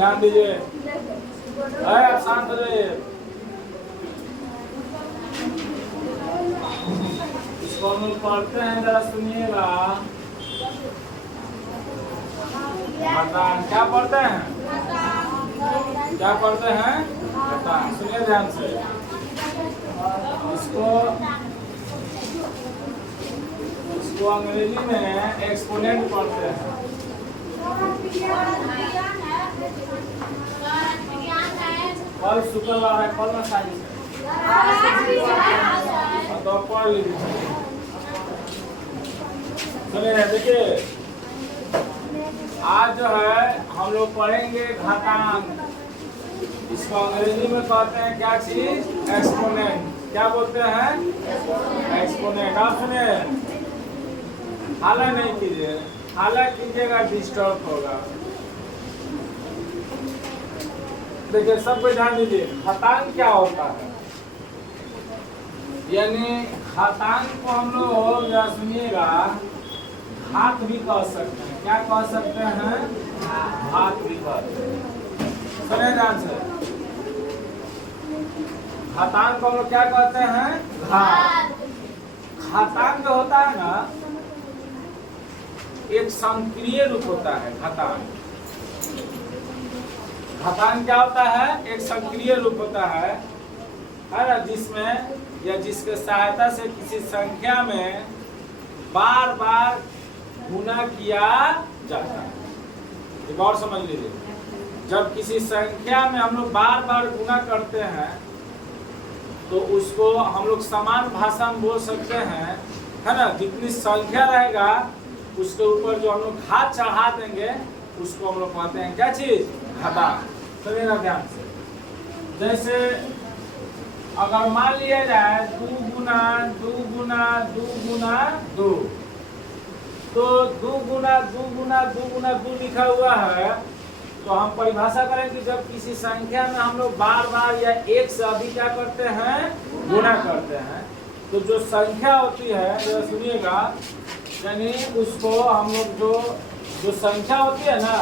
ध्यान दीजिए। अरे आप शांत हो जाइए। इसको हम लोग पढ़ते हैं, जरा सुनिएगा। घातांक क्या पढ़ते हैं? क्या पढ़ते हैं? घातांक। सुनिए ध्यान से। इसको अंग्रेजी में एक्सपोनेंट पढ़ते हैं। कल शुक्रवार है, कल ना साइंस है तो पढ़ लीजिए। सुनिए देखिए, आज जो है हम लोग पढ़ेंगे घातांक। इसको अंग्रेजी में कहते हैं क्या चीज? एक्सपोनेंट। क्या बोलते हैं? एक्सपोनेंट। आप सुनिए, हाला नहीं कीजिए, हाला कीजिएगा डिस्टर्ब होगा। देखिए सब कोई ध्यान दीजिए। घातांक क्या होता है? यानी घातांक को हम लोग या सुनिएगा घात भी कह सकते हैं। क्या कह सकते हैं? घात भी कहते हैं। सुनिए ध्यान से। घातांक को हम लोग क्या कहते हैं? घात। घातांक जो होता है ना, एक संक्रिय रूप होता है। घातांक घातांक क्या होता है? एक संक्रिय रूप होता है ना, जिसमें या जिसके सहायता से किसी संख्या में बार बार गुणा किया जाता है। एक और समझ लीजिए, जब किसी संख्या में हम लोग बार बार गुणा करते हैं तो उसको हम लोग समान भाषा में बोल सकते हैं, है ना। जितनी संख्या रहेगा उसके ऊपर जो हम लोग घात चढ़ा देंगे उसको हम लोग कहते हैं क्या चीज? घातांक। सुनिएगा ध्यान से। जैसे अगर मान लिया जाए 2 गुना 2 गुना 2 गुना 2, तो 2 गुना 2 गुना 2 गुना 2 लिखा हुआ है, तो हम परिभाषा करें कि जब किसी संख्या में हम लोग बार बार या एक से अधिक क्या करते हैं? गुणा करते हैं, तो जो संख्या होती है, तो सुनिएगा, यानी उसको हम लोग जो संख्या होती है ना,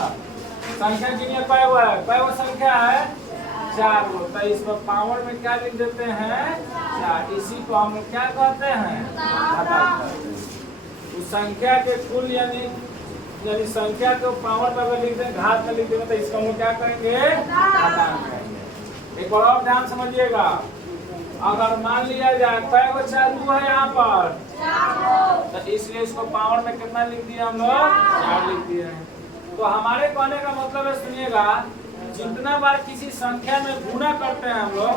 संख्या गिनिए कै गो है? कै गो संख्या है? 4 गो। तो इसको पावर में क्या लिख देते हैं? 4। इसी को हम लोग क्या कहते हैं? घातांक कहते हैं। उस संख्या के कुल यानी संख्या को पावर पर अगर लिख दें, घात में लिख दें, तो इसको हम लोग क्या करेंगे? घातांक कहेंगे। एक और ध्यान समझिएगा। अगर मान लिया जाए कै गो चालू है यहाँ पर, तो इसलिए इसको पावर में कितना लिख दिया हम लोग? 4 लिख दिए हैं। तो हमारे कहने का मतलब है, सुनिएगा, जितना बार किसी संख्या में गुणा करते हैं हम लोग,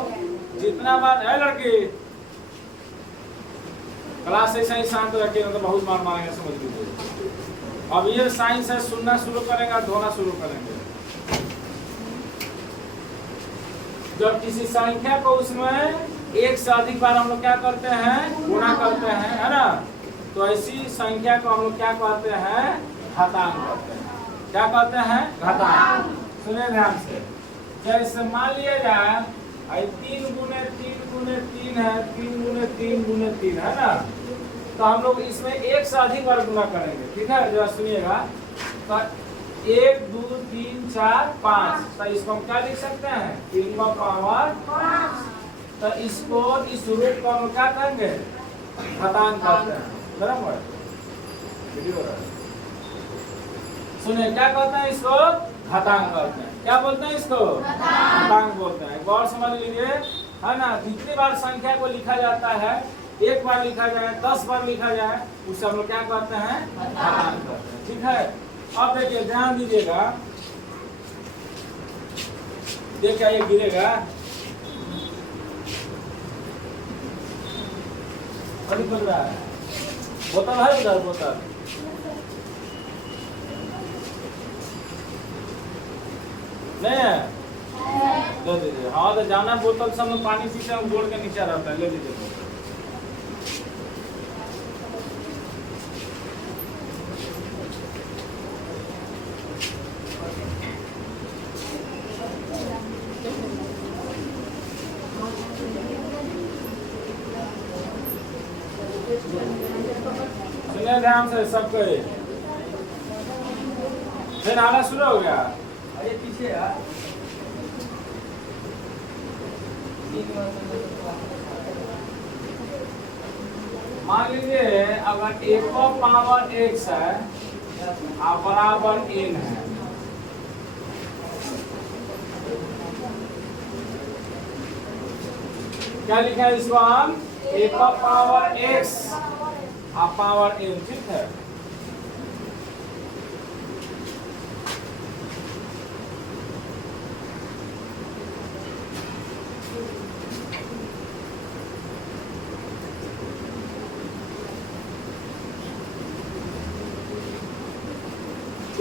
जितना बार है लड़की, क्लास ऐसा ही शांत रखिए, तो बहुत मार मारेंगे, समझ लीजिए। अब ये साइंस है, सुनना शुरू करेंगे, धोना शुरू करेंगे। जब किसी संख्या को उसमें एक से अधिक बार हम लोग क्या करते हैं? गुणा करते हैं, है ना। तो ऐसी संख्या को हम लोग क्या कहते हैं? घातांक कहते हैं। क्या कहते हैं? घातांक। सुनिए ध्यान से। जैसे मान लिया जाए 3 गुने 3 गुने 3 है, 3 गुने 3 गुने 3 है ना, तो हम लोग इसमें एक से अधिक बार गुणा करेंगे। ठीक है, जरा सुनिएगा। तो 1 2 3 4 5, तो इसको हम क्या लिख सकते हैं? 3 का पावर 5। तो इसको, इस रूप को हम क्या कहेंगे? घातांक कहते हैं। बराबर? सुनिए, क्या कहते हैं इसको? घातांक कहते हैं। क्या बोलते हैं इसको? घातांक बोलते हैं। गौर समझ लीजिए, है ना। जितनी बार संख्या को लिखा जाता है, एक बार लिखा जाए, 10 बार लिखा जाए, उसे हम लोग क्या कहते हैं? घातांक कहते हैं। ठीक है। अब देखिए, ध्यान दीजिएगा। देखिए ये गिरेगा, अभी बज रहा है। बोतल है उधर? बोतल नहीं है? दे दीजिए। हाँ, तो जाना बोतल सब में पानी पीते हैं, जोड़ के नीचे रहता है, ले लीजिए। सुनिए ध्यान से सबको। फिर आना शुरू हो गया। अरे पीछे यार मान लीजिए अगर a का पावर x है बराबर n है, क्या लिखा है इसको हम a का पावर x पावर n, ठीक है।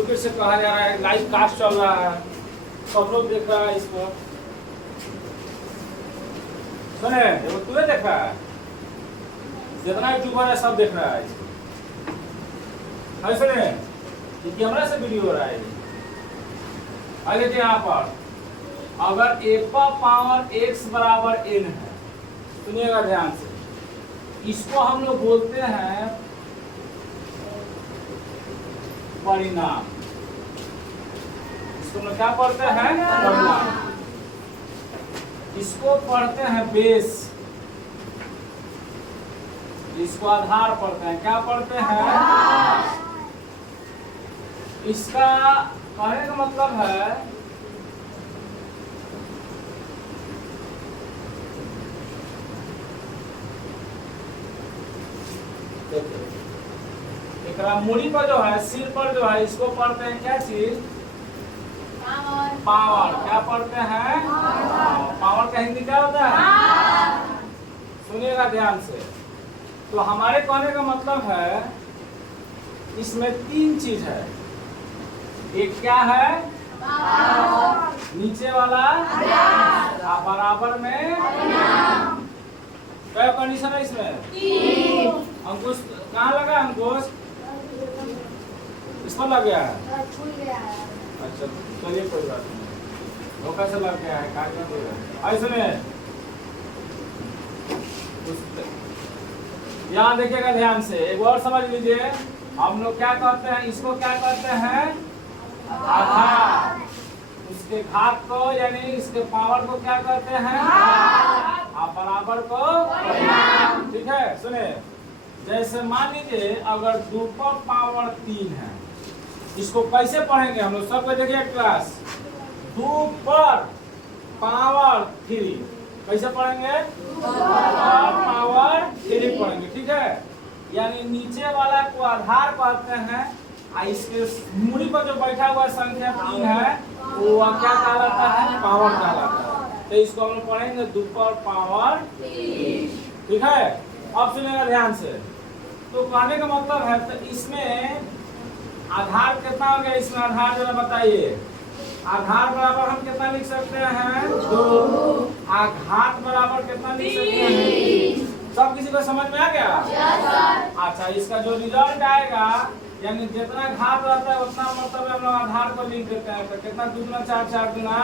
फिर से कहा जा रहा है लाइव कास्ट चल रहा है, सब लोग देख रहा है इसको। सुने वो तुम्हें देख रहा है, जितना यूट्यूबर है सब देख रहा है इसको। सुने ये कैमरा से वीडियो हो रहा है। आगे देखिए यहाँ पर अगर a का पावर x बराबर n है, सुनिएगा ध्यान से, इसको हम लोग बोलते हैं परिणाम। इसको हम क्या पढ़ते हैं? परिणाम। इसको पढ़ते हैं बेस, इसको आधार पढ़ते हैं। क्या पढ़ते हैं? इसका कहने का मतलब है एकरा मूड़ी पर जो है, सिर पर जो है, इसको पढ़ते हैं क्या चीज? पावर। क्या पढ़ते हैं? पावर का हिंदी क्या होता है? सुनिएगा ध्यान से। तो हमारे कहने का मतलब है इसमें तीन चीज है। एक क्या है? नीचे वाला बराबर में क्या कंडीशन है इसमें? अंकुश कहाँ लगा? अंकुश इस पर लग गया है। अच्छा चलिए कोई बात नहीं, धोखा से लग गया है, कार्य देगा। ऐसे में यहाँ देखिएगा ध्यान से, एक और समझ लीजिए। हम लोग क्या कहते हैं? इसको क्या कहते हैं? आधार। उसके घात को यानी इसके पावर को क्या कहते हैं? बराबर को परिणाम। ठीक है, सुने। जैसे मान लीजिए अगर 2 पर पावर 3 है, इसको कैसे पढ़ेंगे हम लोग? सबको देखिए क्लास। 2 पर पावर 3 कैसे पढ़ेंगे? 2 पर पावर 3 पढ़ेंगे, ठीक है। यानी नीचे वाला को आधार कहते हैं, इसके मूड़ी पर जो बैठा हुआ संख्या 3 है वो क्या कहलाता है? पावर कहलाता है। तो इसको हम लोग पढ़ेंगे 2 पर पावर 3, ठीक है। अब सुनिएगा ध्यान से। तो कहने का मतलब है, तो इसमें आधार कितना हो गया? इसमें आधार जो है बताइए। आधार बराबर हम कितना लिख सकते हैं? 2। घात बराबर कितना लिख सकते हैं? सब किसी को समझ में आ गया? अच्छा, इसका जो रिजल्ट आएगा यानी जितना घात रहता है उतना मतलब हम लोग आधार को लिख देते हैं। तो कितना 2 गुना 4, 4 गुना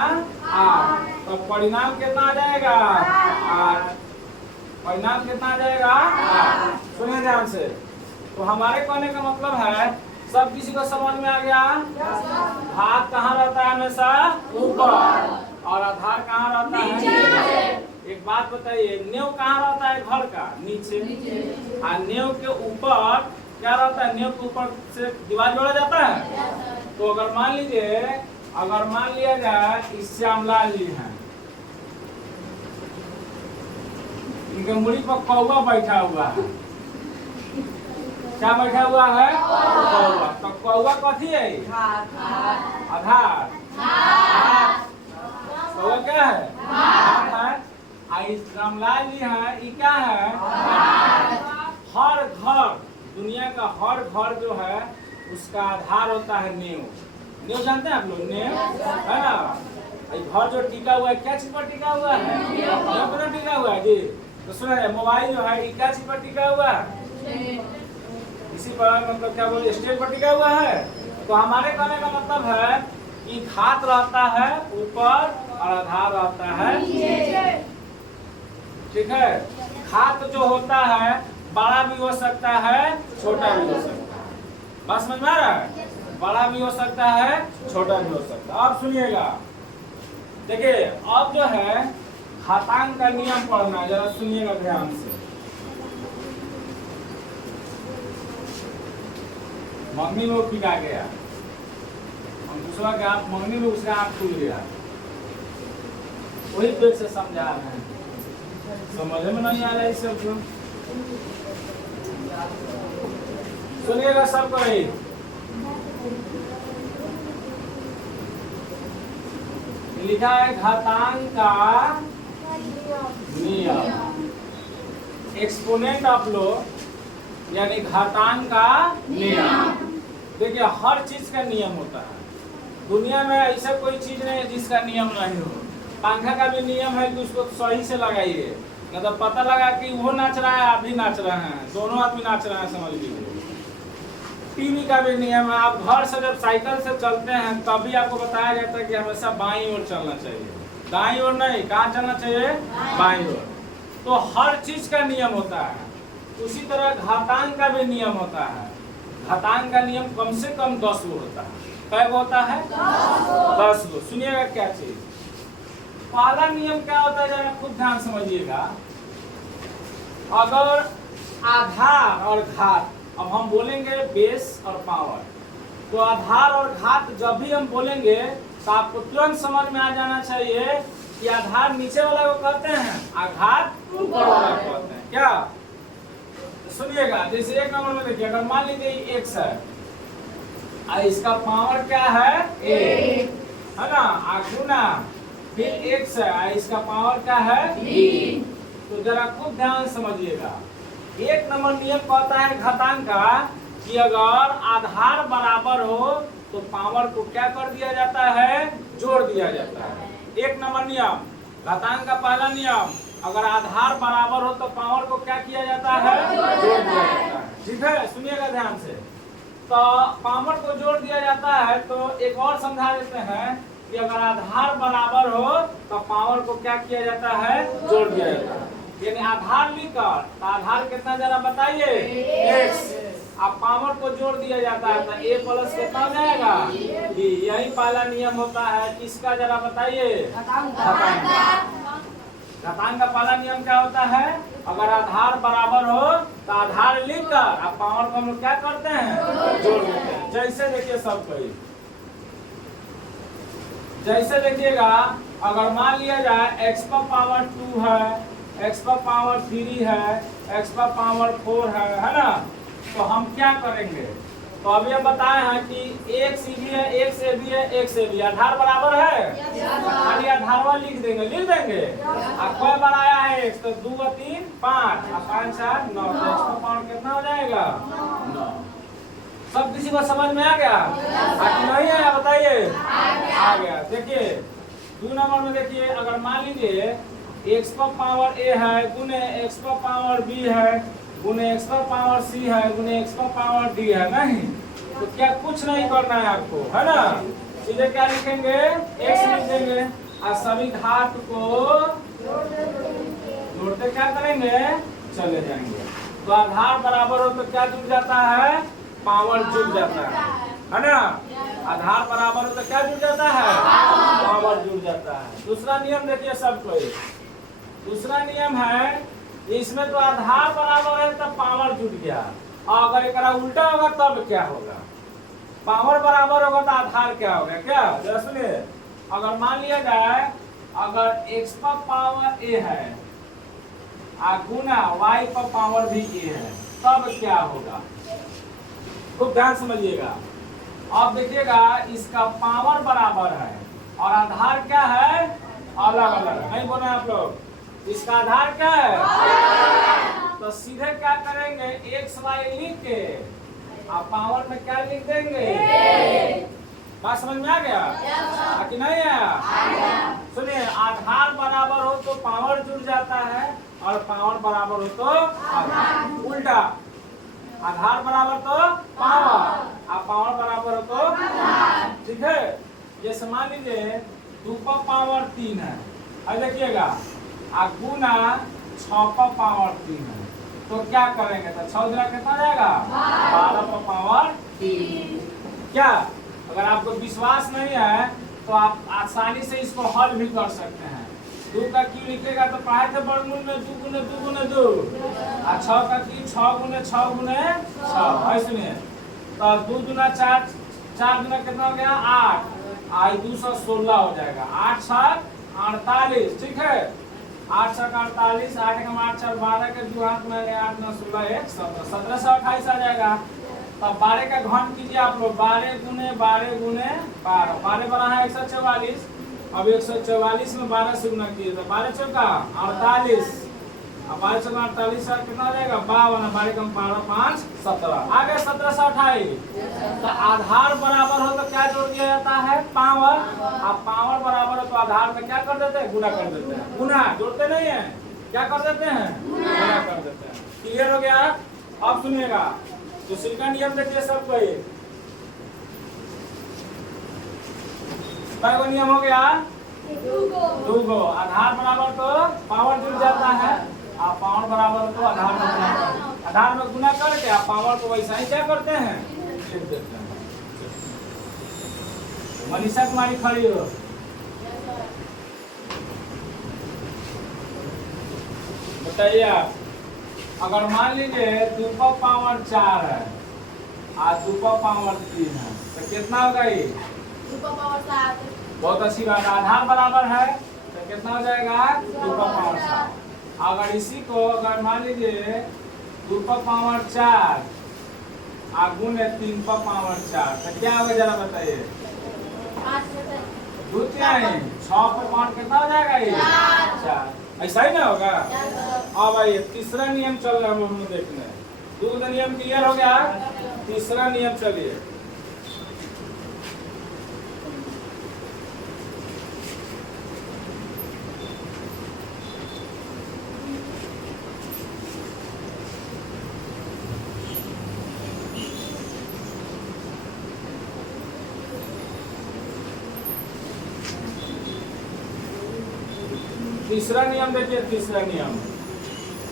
8। तो परिणाम कितना आ जाएगा? 8। परिणाम कितना आ जाएगा? 8। सुनिए ध्यान से। तो हमारे कहने का मतलब है सब किसी को समझ में आ गया? घात कहाँ रहता है? हमेशा ऊपर। और आधार कहाँ रहता है? नीचे। एक बात बताइए, नींव कहाँ रहता है? घर का नीचे। और नींव के ऊपर क्या रहता है? नींव के ऊपर से दीवार जोड़ा जाता है। तो अगर मान लीजिए, अगर मान लिया जाए इस श्यामलाल जी हैं, इनके मुड़ी पर कौवा बैठा हुआ है। क्या बैठा हुआ है? कौवा। तो कौवा कथी है? आधार। कौवा क्या है? आधार है। रामलाल जी है, ये क्या है? हर घर, दुनिया का हर घर जो है उसका आधार होता है नींव। नींव जानते हैं आप लोग? नींव है ना। घर जो टिका हुआ है क्या चीज पर टिका हुआ है? नींव पर टिका हुआ है जी। तो सुनिए, मोबाइल जो है ये क्या चीज पर टिका हुआ है? इसी पर मतलब क्या बोले, स्टेज पर टिका हुआ है। तो हमारे कहने का मतलब है कि घात रहता है ऊपर और आधार रहता है नीचे, ठीक है। घात जो होता है बड़ा भी हो सकता है, छोटा भी हो सकता है। बात समझ में आ रहा है? बड़ा भी हो सकता है, छोटा भी हो सकता है। अब सुनिएगा, देखिए अब जो है घातांक का नियम पढ़ना है, जरा सुनिएगा ध्यान से। मम्मी लोग पिटा गया, हम दूसरा के आप मम्मी लोग उसका आँख खुल गया, वही पेट से समझा रहे हैं, समझ में नहीं आ रहा है इस सब को। सुनिएगा सब कोई, लिखा है घातांक का नियम, एक्सपोनेंट ऑफ लो यानी घातांक का नियम। देखिए हर चीज का नियम होता है, दुनिया में ऐसा कोई चीज नहीं है जिसका नियम नहीं हो। पंखा का भी नियम है कि उसको सही से लगाइए, नहीं तो पता लगा कि वो नाच रहा है आप भी नाच रहे हैं, दोनों आदमी नाच रहे हैं, समझ लीजिए। टीवी का भी नियम है, आप घर से जब साइकिल से चलते हैं तभी आपको बताया जाता है कि हमेशा बाईं ओर चलना चाहिए, दाईं ओर नहीं। कहाँ चलना चाहिए? बाईं ओर। तो हर चीज का नियम होता है, उसी तरह घातांक का भी नियम होता है। घातांक का नियम कम से कम 10 गो होता है। कै गो होता है? 10 गो। सुनिएगा क्या चीज। पहला नियम क्या होता है, जरा खूब ध्यान समझिएगा। अगर आधार और घात, अब हम बोलेंगे बेस और पावर, तो आधार और घात जब भी हम बोलेंगे तो आपको तुरंत समझ में आ जाना चाहिए कि आधार नीचे वाला को कहते हैं, आघात ऊपर वाला को कहते हैं। क्या? सुनिएगा, जैसे एक नंबर में देखिए, अगर मान लीजिए x है, इसका पावर क्या है? a, है ना, गुना फिर x है, इसका पावर क्या है? b। तो जरा खूब ध्यान समझिएगा। एक नंबर नियम कहता है घातांक का कि अगर आधार बराबर हो तो पावर को क्या कर दिया जाता है? जोड़ दिया जाता है। एक नंबर नियम, घातांक का पहला नियम, अगर आधार बराबर हो तो पावर को क्या किया जाता है? जोड़ दिया जाता है। ठीक है, सुनिएगा ध्यान से। तो पावर को जोड़ दिया जाता है, तो एक और समझा देते हैं कि अगर आधार बराबर हो तो पावर को क्या किया जाता है? जोड़ दिया जाता है। यानी आधार लिखकर, तो आधार कितना जरा बताइए? x। अब पावर को जोड़ दिया जाता है तो a प्लस कितना हो जाएगा? b। यही पहला नियम होता है, किसका जरा बताइए? घातांक का पहला नियम क्या होता है? अगर आधार बराबर हो तो आधार लिखकर अब पावर को हम लोग क्या करते हैं? जोड़ देते हैं। जैसे देखिए सब कोई, जैसे देखिएगा, अगर मान लिया जाए x पर पावर 2 है, x पर पावर 3 है, x पर पावर 4 है ना, तो हम क्या करेंगे? तो अभी हम बताए हैं कि एक सी भी है, एक से भी है, एक से भी। आधार बराबर है, खाली आधार लिख देंगे, लिख देंगे। अब कोई बार आया है x, तो 2 और 3 5, 5 4 9, तो x का पावर कितना हो जाएगा? 9। सब किसी को समझ में आ गया? नहीं आया बताइए? आ गया। देखिए 2 नंबर में देखिए, अगर मान लीजिए x पर पावर a है, गुने x पर पावर b है, गुने x पर पावर c है, गुने x पर पावर d है, नहीं तो क्या कुछ नहीं करना है आपको, है ना। सीधे क्या लिखेंगे? x लिख देंगे और सभी घात को जोड़ते क्या करेंगे? चले जाएंगे। तो आधार बराबर हो तो क्या जुड़ जाता है? पावर जुड़ जाता है ना। आधार बराबर हो तो क्या जुड़ जाता है? पावर जुड़ जाता है। दूसरा नियम देखिए सब कोई, दूसरा नियम है, इसमें तो आधार बराबर है तब पावर जुड़ गया, और अगर एक उल्टा होगा तब क्या होगा? पावर बराबर होगा तो आधार क्या होगा? क्या जरा सुनिए, अगर मान लिया जाए अगर x पर पावर a है गुना y पर पावर भी a है, तब क्या होगा? खूब ध्यान समझिएगा। अब देखिएगा, इसका पावर बराबर है और आधार क्या है? अलग अलग। नहीं बोले आप लोग? इसका आधार क्या है? तो सीधे क्या करेंगे? x y लिख के आप पावर में क्या लिख देंगे? बात समझ में आ गया कि नहीं आया? सुनिए, आधार बराबर हो तो पावर जुड़ जाता है और पावर बराबर हो तो आधार। उल्टा, आधार बराबर तो पावर, और पावर बराबर हो तो आधार। ठीक है, जैसे मान लीजिए 2 पर पावर 3 है, अब देखिएगा गुना 6 पर पावर 3 है, तो क्या करेंगे? तो 6 गुना कितना जाएगा? 12 पर पावर 3। क्या? अगर आपको विश्वास नहीं है तो आप आसानी से इसको हल भी कर सकते हैं। 2 का क्यू लिखेगा तो पढ़ाए थे वर्गमूल में 2 गुने 2 गुने 2 और 6 का क्यू 6 गुने 6 गुने 6 है। सुनिए तो 2 गुना 4 4 गुना कितना हो गया 8 आई 216 हो जाएगा। 8 7 48 ठीक है। 8 7 48 8 का 8 4 12 के 2 हाथ में 8 9 16 1 17 1728 आ जाएगा। तब 12 का घन कीजिए आप लोग 12 गुने 12 गुने 12 12 बना है 144। अब 144 में 12 से गुना किए तो 12 चौका 48 अब 12 चौका 48 कितना हो जाएगा 52 12 कम 12 5 17 आगे 1728। तो आधार बराबर हो तो क्या जोड़ दिया जाता है पावर। अब पावर बराबर हो तो आधार में क्या कर देते हैं गुना कर देते हैं। गुना जोड़ते नहीं है क्या कर देते हैं गुना कर देते हैं। क्लियर हो गया। अब सुनिएगा दूसरी का नियम देखिए सबको। कई नियम हो गया 2 गो। आधार बराबर तो पावर जुड़ जाता है और पावर बराबर तो आधार में गुना करते। आधार में गुना करके आप पावर को वैसा ही क्या करते हैं लिख देते हैं। मनीषा कुमारी खड़ी हो। बताइए आप अगर मान लीजिए 2 का पावर 4 है और 2 का पावर 3 है तो कितना होगा ये 2 का पावर 7। बहुत अच्छी बात। आधार बराबर है तो कितना हो जाएगा 2 का पावर 7। अगर इसी को अगर मान लीजिए 2 का पावर 4 गुणे 3 का पावर 4 तो क्या होगा जरा बताइए 2 क्या है 6 पर पावर कितना हो जाएगा ये 4। ऐसा ही ना होगा। अब आइए तीसरा नियम चल रहा है हम देखने। 2 का नियम क्लियर हो गया। तीसरा नियम चलिए। तीसरा नियम देखिए। तीसरा नियम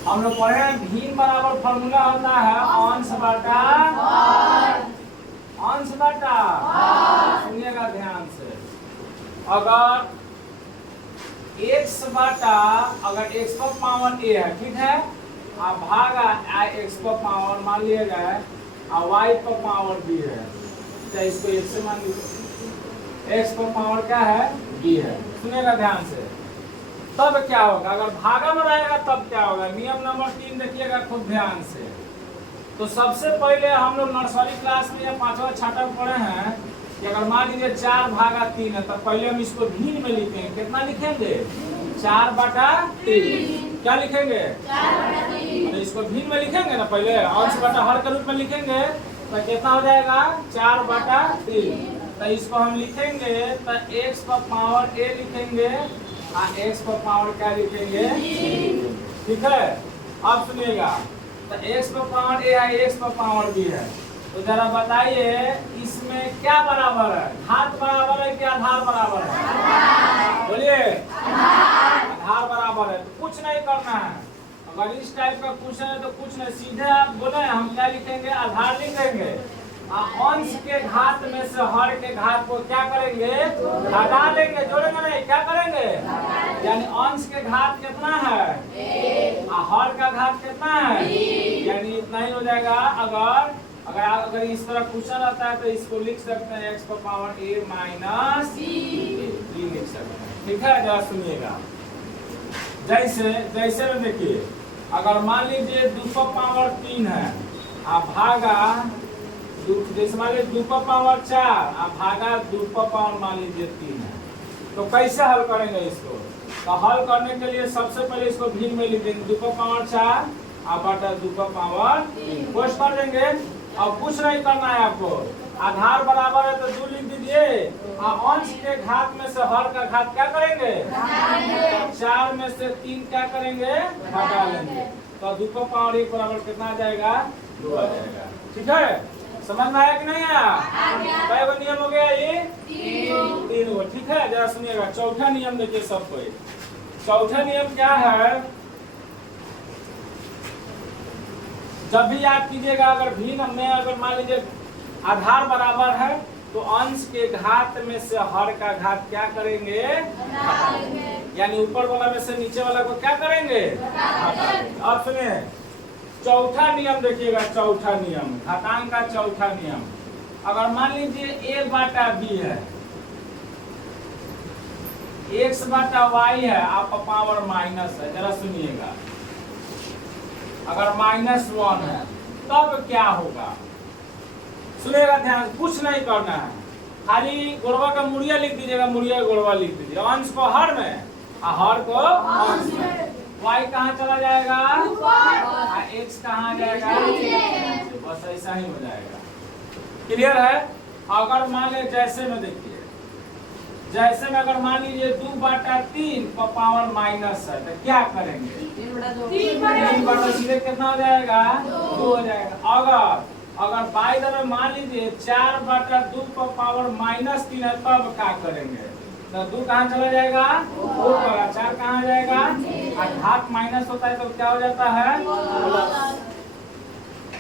हम लोग पढ़े हैं भिन्न बराबर फॉर्मूला होता है अंश बटा अंश बटा। सुनिएगा ध्यान से। अगर x बटा अगर x का पावर a है ठीक है और भागा x का पावर मान लिया जाए और y का पावर b है तो इसको x से मान लीजिए। x का पावर क्या है b है। सुनिएगा ध्यान से। तब क्या होगा अगर भागा में रहेगा तब क्या होगा। नियम नंबर 3 देखिएगा खूब ध्यान से। तो सबसे पहले हम लोग नर्सरी क्लास में या 5वां छठा में पढ़े हैं कि अगर मान लीजिए 4 भागा 3 है तो पहले हम इसको भिन्न में लिखेंगे। कितना लिखेंगे 4 बटा 3। क्या लिखेंगे 4 बटा 3। तो इसको भिन्न में लिखेंगे ना पहले अंश बटा हर के रूप में लिखेंगे तो कितना हो जाएगा 4 बटा 3। तो इसको हम लिखेंगे तो x का पावर a लिखेंगे और x का पावर क्या लिखेंगे ठीक है। अब सुनिएगा तो x का पावर a है x का पावर b है। तो जरा बताइए इसमें क्या बराबर है घात बराबर है कि आधार बराबर है बोलिए आधार बराबर है। तो कुछ नहीं करना है। अगर इस टाइप का क्वेश्चन है तो कुछ नहीं सीधे आप बोले हम क्या लिखेंगे आधार लिखेंगे। अंश के घात में से हर के घात को क्या करेंगे घटा लेंगे जोड़ेंगे नहीं क्या करेंगे यानी अंश के घात कितना है हर का घात कितना है यानी इतना ही हो जाएगा। अगर इस तरह क्वेश्चन आता है तो इसको लिख सकते हैं x का पावर a माइनस b लिख सकते हैं ठीक है। जरा सुनिएगा जैसे में देखिए अगर मान लीजिए 2 का पावर 3 है आप भागा जैसे मान लीजिए 2 का पावर 4 आप भागा 2 का पावर मान लीजिए 3 है तो कैसे हल करेंगे इसको। तो हल करने के लिए सबसे पहले इसको भिन्न में लिख देंगे 2 का पावर 4 आप बटा 2 का पावर 3 कोष्ट कर देंगे। अब कुछ नहीं करना है आपको आधार बराबर है तो 2 लिख दीजिए और अंश के घात में से हर का घात क्या करेंगे 4 में से 3 क्या करेंगे घटा लेंगे। तो 2 का पावर 1 बराबर कितना आ जाएगा 2 आ जाएगा ठीक है। समझ में आया कि नहीं आया। कई गो नियम हो गया ये 3 गो ठीक है। जरा सुनिएगा चौथा नियम देखिए सबको। चौथा नियम क्या है जब भी याद कीजिएगा अगर भिन्न में अगर मान लीजिए आधार बराबर है तो अंश के घात में से हर का घात क्या करेंगे? यानी ऊपर वाला में से नीचे वाला को क्या करेंगे? अब सुनिए चौथा नियम देखिएगा। चौथा नियम घातांक का चौथा नियम, अगर मान लीजिए a बटा b है, x बटा y है, आपका पावर माइनस है, जरा सुनिएगा, अगर -1 है तब क्या होगा? सुनिएगा ध्यान, कुछ नहीं करना है, खाली गोड़वा का मुड़िया लिख दीजिएगा, मुड़िया गोड़वा लिख दीजिए, अंश को हर में और हर को अंश में। y कहाँ चला जाएगा? और x कहाँ आ जाएगा? बस ऐसा ही हो जाएगा। क्लियर है? अगर मान ले जैसे में देखिए, जैसे में अगर मान लीजिए 2/3 का पावर माइनस है तो क्या करेंगे? 3 बटा सीधे कितना हो जाएगा? 2 हो जाएगा। अगर बाई द वे मान लीजिए 4/2 का पावर -3 है तब क्या करेंगे? तो 2 कहाँ चला जाएगा? ऊपर, 4 कहाँ आ जाएगा? और घात माइनस होता है तो क्या हो जाता है?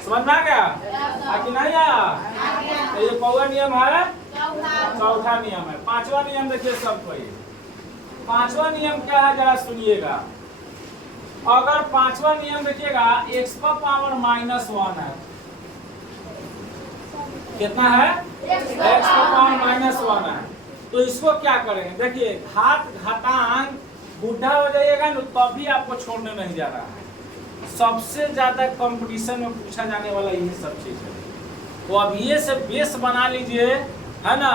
समझ में आ गया? कि नहीं आया? तो ये कौन नियम है? चौथा नियम है। पांचवा नियम देखिए सब कोई। पांचवा नियम क्या है जरा सुनिएगा। अगर पांचवा नियम देखिएगा x का पावर -1 है, कितना है? x का पावर -1 है, तो इसको क्या करेंगे? देखिए घात घातांक बुढ़ा हो जाइएगा ना तब भी आपको छोड़ने नहीं जा रहा है। सबसे ज्यादा कंपटीशन में पूछा जाने वाला यही सब चीज है। तो अब ये से बेस बना लीजिए, है ना?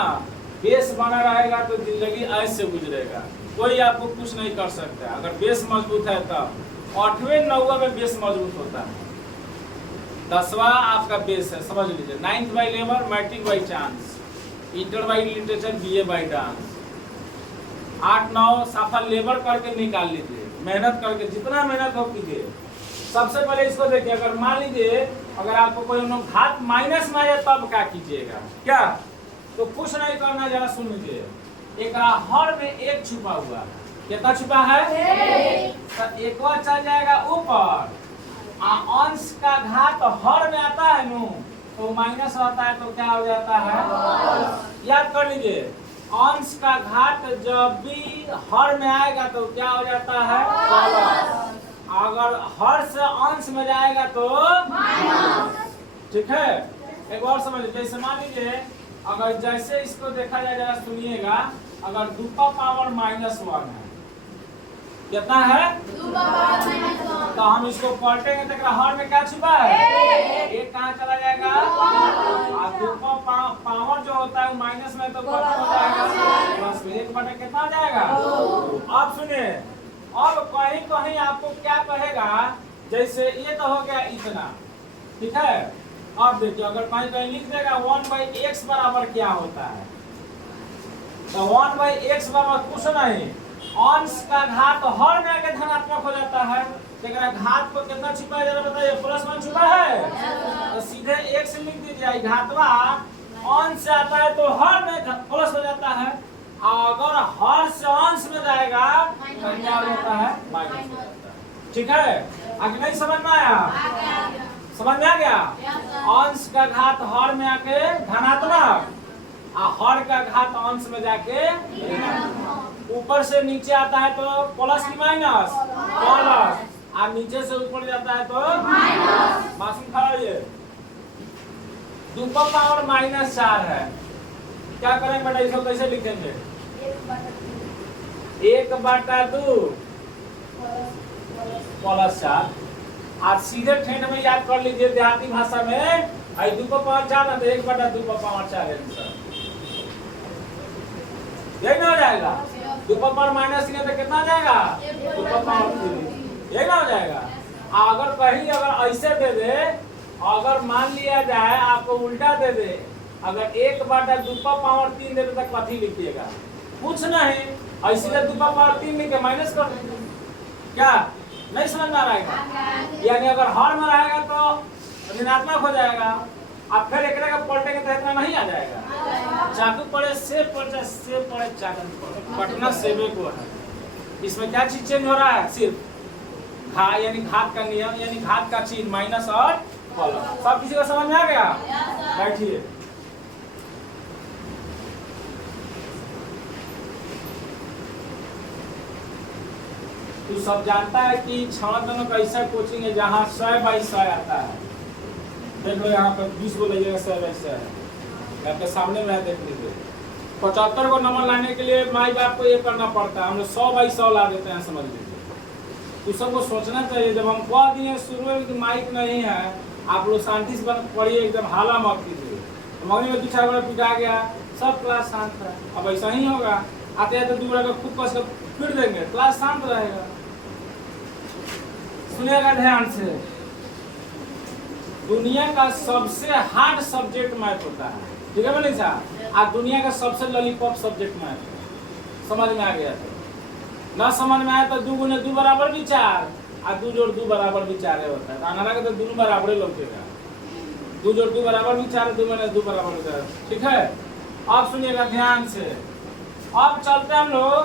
बेस बना रहेगा तो जिंदगी ऐसे गुजरेगा, कोई आपको कुछ नहीं कर सकता। अगर बेस मजबूत है तब 8वें 9वें में बेस मजबूत होता है, 10वां आपका बेस है, समझ लीजिए। 9th by labour, matric by chance, inter by literature, BA by dance. 8-9 साफा लेबर करके निकाल लीजिए, मेहनत करके, जितना मेहनत हो कीजिए। सबसे पहले इसको देखिए, अगर मान लीजिए अगर आपको कोई घात माइनस में आए तब क्या कीजिएगा? क्या? तो कुछ नहीं करना, जरा सुन लीजिए। एक हर में 1 छुपा हुआ है, कितना छुपा है? तो 1 चल जाएगा ऊपर, अंश का घात हर में आता है नु तो माइनस आता है तो क्या हो जाता है? याद कर लीजिए, अंश का घात जब भी हर में आएगा तो क्या हो जाता है? प्लस। अगर हर से अंश में जाएगा तो माइनस। ठीक है? एक और समझ लीजिए, जैसे मान लीजिए अगर जैसे इसको देखा जाए, जरा सुनिएगा, अगर 2 का पावर -1 है, कितना है? 2 का पावर -1। तो हम इसको पलटेंगे तो हर में क्या छुपा है? 1 कहाँ चला जाएगा? और 2 का पावर जो होता है माइनस में तो प्लस हो जाएगा, प्लस में 1 बटा कितना आ जाएगा? अब सुनिए, अब कहीं कहीं आपको क्या कहेगा, जैसे ये तो हो गया इतना, ठीक है? अब देखिए अगर कहीं कहीं लिख देगा 1/x बराबर क्या होता है? तो 1/x बराबर कुछ नहीं, अंश का घात हर में आके धनात्मक हो जाता है। घात को कितना छुपा है जरा बताइए? +1 छुपा है, तो सीधे x लिख दीजिए। घातवा अंश से आता है तो हर में प्लस हो जाता है, अगर हर से अंश में जाएगा तो क्या हो जाता है? माइनस हो जाता है। ठीक है? आगे नहीं समझ में आया? समझ में आ गया? अंश का घात हर में आके धनात्मक और हर का घात अंश में जाके ऊपर से नीचे आता है तो प्लस की माइनस? प्लस। और नीचे से ऊपर जाता है तो माइनस। मासूम खड़ा होइए। 2 का पावर -4 है, क्या करेंगे बेटा? इसको कैसे लिखेंगे? 1/2 + 4। आज सीधे ठेठ में याद कर लीजिए, देहाती भाषा में 2 का पावर 4 है तो 1/2 का पावर 4 है आंसर। यही ना हो जाएगा? 2 का पावर -3 तो कितना जाएगा? 2 का पावर 3, यही ना हो जाएगा? अगर कहीं अगर ऐसे दे दे, अगर मान लिया जाए आपको उल्टा दे दे, अगर 1/2 का पावर 3 दे तो कथी लिखिएगा? कुछ नहीं, ऐसे 2 का पावर 3 लिख के माइनस कर दीजिए। क्या नहीं समझ में आ रहा है? यानी अगर हर में रहेगा तो ऋणात्मक हो जाएगा, अब फिर एक का पलटेंगे तो इतना नहीं आ जाएगा। चाकू पड़े से पड़े, से पड़े चाकू पड़े, पटना सेवे को है। इसमें क्या चीज चेंज हो रहा है? सिर्फ यानी घात का नियम, यानी घात का चिन्ह माइनस और प्लस। सब किसी को समझ में आ गया? बैठिए। तू सब जानता है कि छावतनों का ऐसा कोचिंग है जहाँ 100/100 आता है। देख लो यहाँ पर 20 को लीजिएगा 100/100 है, आपके सामने में है, देख लीजिए। 75 को नंबर लाने के लिए माई बाप को ये करना पड़ता है, हम लोग 100/100 ला देते हैं, समझ लीजिए। तो सबको सोचना चाहिए, जब हम कह दिए शुरू में कि माइक नहीं है, आप लोग शांति से पढ़िए, एकदम हाला मत कीजिए। मगनी में 2-4 बार पिटा गया, सब क्लास शांत है। अब ऐसा ही होगा, आते आते 2 बार खूब कस कर पीट देंगे, क्लास शांत रहेगा। सुनिएगा ध्यान से, दुनिया का सबसे हार्ड सब्जेक्ट मैथ होता है, ठीक है मनीष साहब? आज दुनिया का सबसे लॉलीपॉप सब्जेक्ट मैथ है। समझ में आ गया? तो न समझ में आया तो 2 गुने 2 बराबर भी 4 और 2 जोड़ 2 बराबर भी 4 होता है। अनारा के तो दोनों बराबर ही लौटेगा। 2 जोड़ 2 बराबर भी 4, 2 गुने 2 बराबर भी 4, ठीक है? अब सुनिएगा ध्यान से, अब चलते हम लोग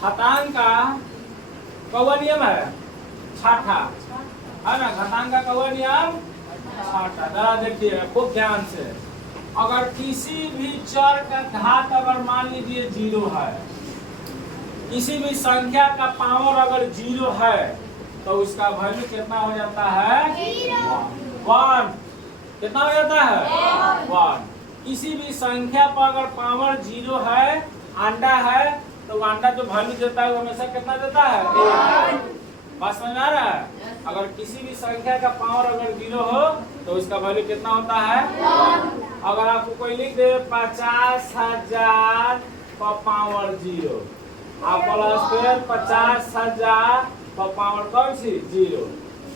घातांक का कौवा नियम है छठा, है ना? घातांक का कौवा नियम छठा, जरा देखिए खूब ध्यान से। अगर किसी भी चर का घात अगर मान लीजिए 0 है, किसी भी संख्या का पावर अगर 0 है तो उसका वैल्यू कितना हो जाता है? 1। कितना हो जाता है? 1। किसी भी संख्या पर अगर पावर 0 है, अंडा है, तो अंडा जो वैल्यू देता है वो हमेशा कितना देता है? 1। बात समझ में आ रहा है? अगर किसी भी संख्या का पावर अगर 0 हो तो उसका वैल्यू कितना होता है? 1। अगर आपको कोई लिख दे 50,000 पर पावर 0, आप प्लस फिर 50,000 पर पावर कौन सी? 0,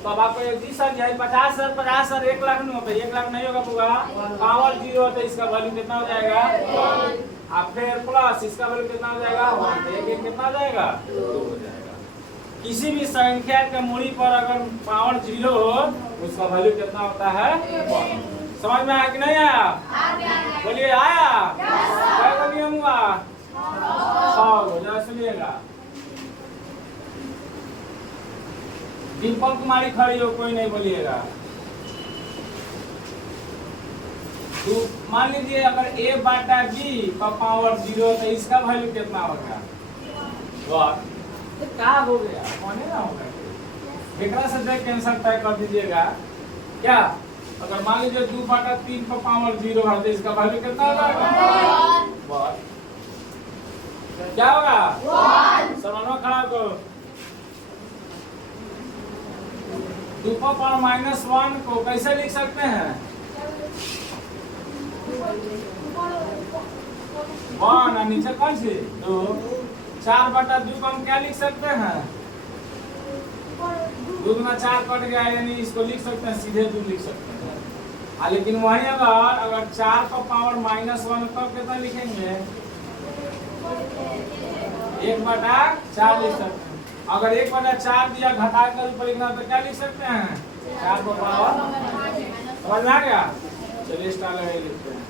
तब आपको एक दी संख्या 50,000 1 लाख नहीं होता, 1 लाख नहीं होगा पूरा, पावर 0 होता है, इसका वैल्यू कितना हो जाएगा? 1। आप फिर प्लस इसका वैल्यू कितना हो जाएगा? 1। तो एक कितना हो जाएगा? 2 हो जाएगा। किसी भी संख्या के मूड़ी पर अगर पावर 0 हो उसका वैल्यू कितना होता है? 1। समझ में आया कि नहीं आया? बोलिए आया? क्या नियम हुआ? 6 जरा सुनिएगा। डिम्पल कुमारी खड़ी हो, कोई नहीं बोलिएगा। मान लीजिए अगर a/b का पावर 0 तो इसका वैल्यू कितना होगा? 1। क्या हो गया? कौन ना होगा? एकरा से देख कैंसर तय कर दीजिएगा। क्या अगर मान लीजिए 2/3 पर पावर 0 है तो इसका वैल्यू कितना होगा? 1। क्या होगा? 1। समानो खड़ा को 2 पर पावर -1 को कैसे लिख सकते हैं? 1 और नीचे कौन सी? 2। 4/2 को हम क्या लिख सकते हैं? 2 गुना 4 कट गया, यानी इसको लिख सकते हैं सीधे 2 लिख सकते हैं। लेकिन वहीं अगर 4 पर पावर -1 तब कितना लिखेंगे? 1/4 लिख सकते हैं। अगर 1/4 दिया घटा कर ऊपर लिखना तो क्या लिख सकते हैं? 4 पर पावर। समझ में आ गया? चलिए स्टार लगाइए, लिखते हैं।